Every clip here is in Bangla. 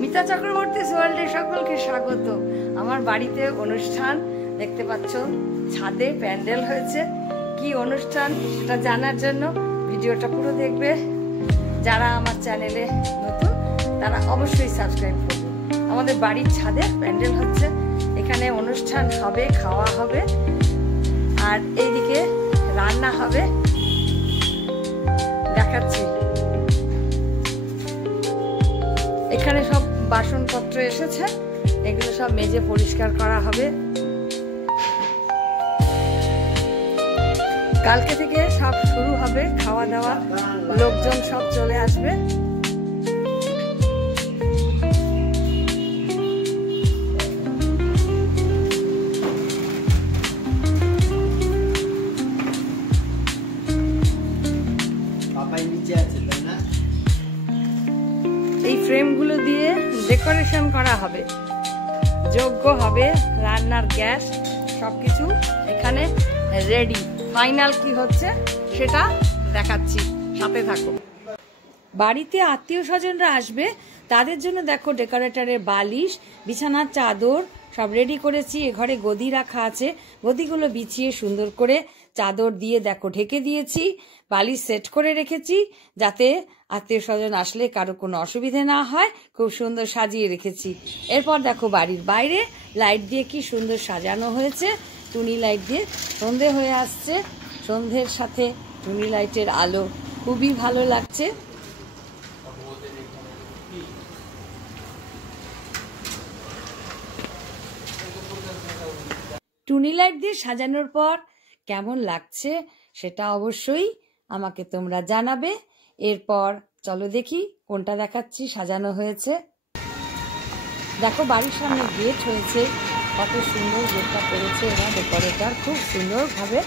মিতা চক্রবর্তী ওয়ার্ল্ডে সকলকে স্বাগত। আমার বাড়িতে অনুষ্ঠান দেখতে পাচ্ছ, ছাদে প্যান্ডেল হয়েছে। কি অনুষ্ঠান সেটা জানার জন্য ভিডিওটা পুরো দেখবে। যারা আমার চ্যানেলে নতুন তারা অবশ্যই সাবস্ক্রাইব করবে। আমাদের বাড়ির ছাদে প্যান্ডেল হচ্ছে, এখানে অনুষ্ঠান হবে, খাওয়া হবে, আর এইদিকে রান্না হবে, দেখাচ্ছি। এখানে সব বাসনপত্র এসেছে, এগুলো সব মেজে পরিষ্কার করা হবে। কালকে থেকে সব শুরু হবে খাওয়া দাওয়া, লোকজন সব চলে আসবে। এই ফ্রেমগুলো দিয়ে ডেকোরেশন করা হবে, যজ্ঞ হবে, রান্নার গ্যাস সবকিছু এখানে রেডি। ফাইনাল কি হচ্ছে সেটা দেখাচ্ছি, সাথে থাকো। বাড়িতে আত্মীয় স্বজনরা আসবে, তাদের জন্য দেখো ডেকোরেটরের বালিশ, বিছানার চাদর সব রেডি করেছি। এ ঘরে গদি রাখা আছে, গদিগুলো বিছিয়ে সুন্দর করে চাদর দিয়ে দেখো ঢেকে দিয়েছি। বালিশ সেট করে রেখেছি যাতে আত্মীয় স্বজন আসলে কারো কোনো অসুবিধে না হয়। খুব সুন্দর সাজিয়ে রেখেছি। এরপর দেখো বাড়ির বাইরে লাইট দিয়ে কি সুন্দর সাজানো হয়েছে, টুনি লাইট দিয়ে। সন্ধে হয়ে আসছে, সন্ধ্যের সাথে টুনি লাইটের আলো খুবই ভালো লাগছে। টুনি লাইট দিয়ে সাজানোর পর কেমন লাগছে সেটা অবশ্যই আমাকে তোমরা জানাবে। এরপর চলো দেখি কোনটা দেখাচ্ছি সাজানো হয়েছে। দেখো বাড়ির সামনে গেট হয়েছে, কত সুন্দর গেটটা করেছে এরা ডেকোরেটর। খুব সুন্দরভাবে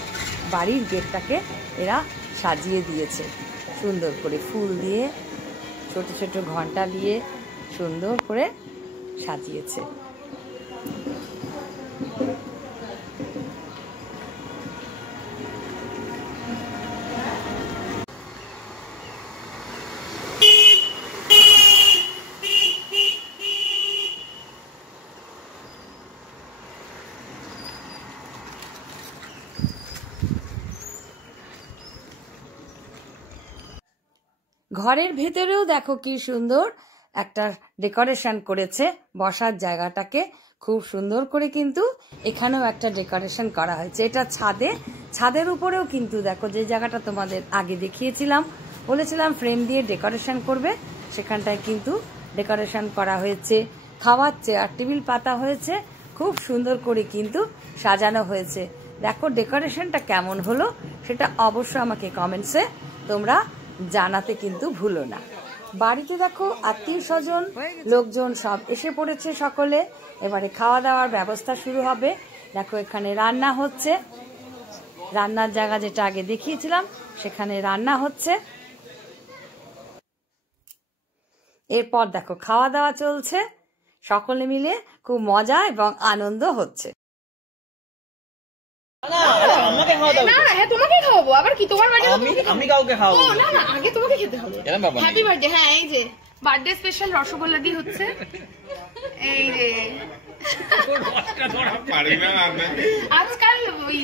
বাড়ির গেটটাকে এরা সাজিয়ে দিয়েছে, সুন্দর করে ফুল দিয়ে, ছোট ছোট ঘন্টা দিয়ে সুন্দর করে সাজিয়েছে। ঘরের ভেতরেও দেখো কি সুন্দর একটা ডেকোরেশন করেছে, বসার জায়গাটাকে খুব সুন্দর করে কিন্তু এখানেও একটা ডেকোরেশন করা হয়েছে। এটা ছাদে, ছাদের উপরেও কিন্তু দেখো যে জায়গাটা তোমাদের আগে দেখিয়েছিলাম, বলেছিলাম ফ্রেম দিয়ে ডেকোরেশন করবে, সেখানটায় কিন্তু ডেকোরেশন করা হয়েছে। খাওয়ার চেয়ার টেবিল পাতা হয়েছে, খুব সুন্দর করে কিন্তু সাজানো হয়েছে। দেখো ডেকোরেশনটা কেমন হলো সেটা অবশ্যই আমাকে কমেন্টসে তোমরা জানাতে কিন্তু ভুলো না। বাড়িতে দেখো আত্মীয় স্বজন লোকজন সব এসে পড়েছে সকলে। এবারে খাওয়া দাওয়ার ব্যবস্থা শুরু হবে। দেখো এখানে রান্না হচ্ছে, রান্নার জায়গা যেটা আগে দেখিয়েছিলাম সেখানে রান্না হচ্ছে। এরপর দেখো খাওয়া দাওয়া চলছে, সকলে মিলে খুব মজা এবং আনন্দ হচ্ছে। তোমাকে খাওয়াবো আবার কি? তোমার আমি কাউকে খাওয়াবো না, না আগে তোমাকে খেতে হবে। Happy birthday. হ্যাঁ এই যে বার্থডে স্পেশাল রসগোল্লা দিয়ে হচ্ছে। এই যে আজকাল ওই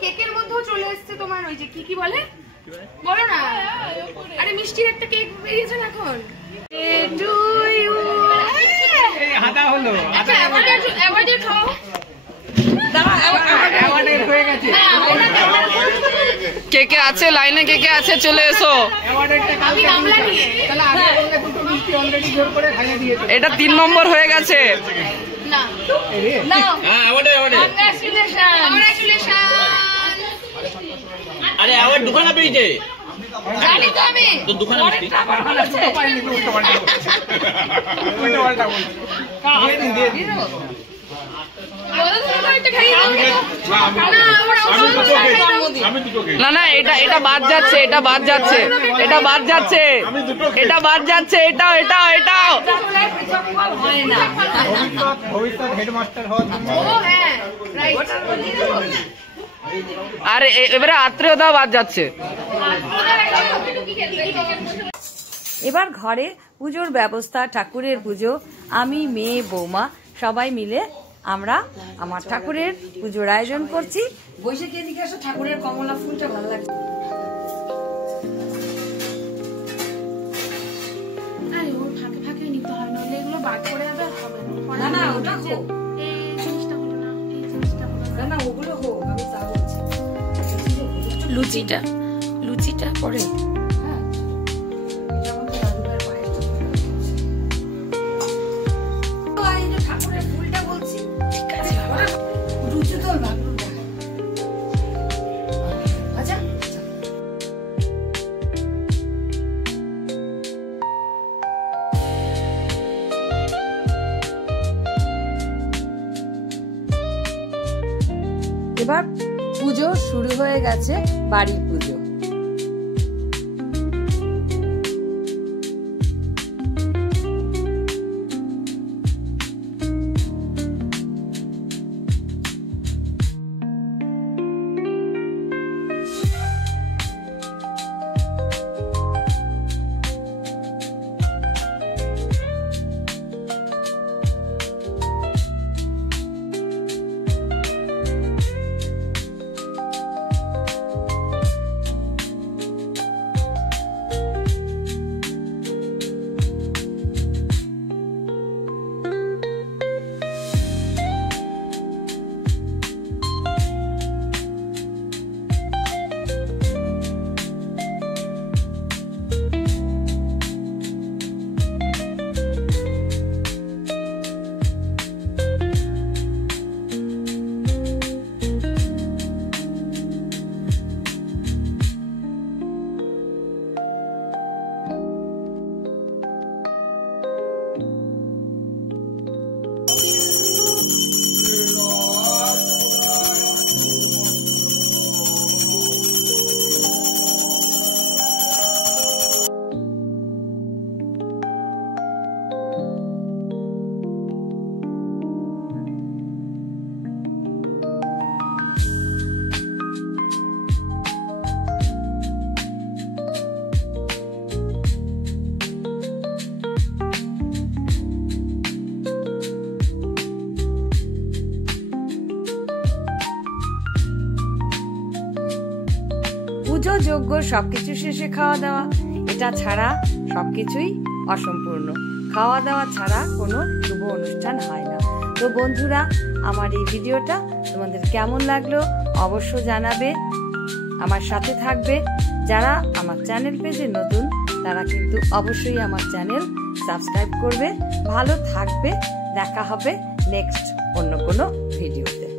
কেকের মধ্যেও চলে এসছে তোমার ওই যে কি কি বলে বলো না, আরে মিষ্টির একটা কেক বেরিয়েছে না এখন। খাও কে কে আছে লাইনে, কে কে আছে চলে এসো। এটা 3 নম্বর হয়ে গেছে। আরে আবার দোকানে পেয়েছে জানি তো আমি তো দোকানে না না এটা এটা বাদ যাচ্ছে, এটা বাদ যাচ্ছে, এটা বাদ যাচ্ছে, এটা বাদ যাচ্ছে, এটাও এটাও এটাও। আর এবারে আত্মীয়তাও বাদ যাচ্ছে। এবার ঘরে পুজোর ব্যবস্থা, ঠাকুরের পুজো, আমি, মেয়ে, বৌমা সবাই মিলে আমরা আমার ঠাকুরের পুজোর আয়োজন করছি। বৈশাখী এদিকে আসো, ঠাকুরের কমলা ফুলটা ভালো লাগছে। আরে ওর ফাঁকে ফাঁকে নিতে হয়, নইলে এগুলো বার করে আবার হবে না না, ওটা হোক, এই জিনিসটা হলো না, এই জিনিসটা হলো না। না ওগুলো হোক, আমি তা বলছি। লুচিটা পরে ঠাকুরের ফুলটা বলছি, ঠিক আছে বাবা, রুচি তো ভালো। আচ্ছা এবার পুজো শুরু হয়ে গেছে, বাড়ির পুজো। পুজো যজ্ঞ সবকিছু শেষে খাওয়া দাওয়া, এটা ছাড়া সবকিছুই অসম্পূর্ণ। খাওয়া দাওয়া ছাড়া কোনো শুভ অনুষ্ঠান হয় না। তো বন্ধুরা, আমার এই ভিডিওটা তোমাদের কেমন লাগলো অবশ্য জানাবে, আমার সাথে থাকবে। যারা আমার চ্যানেল পেজে নতুন তারা কিন্তু অবশ্যই আমার চ্যানেল সাবস্ক্রাইব করবে। ভালো থাকবে, দেখা হবে নেক্সট অন্য কোনো ভিডিওতে।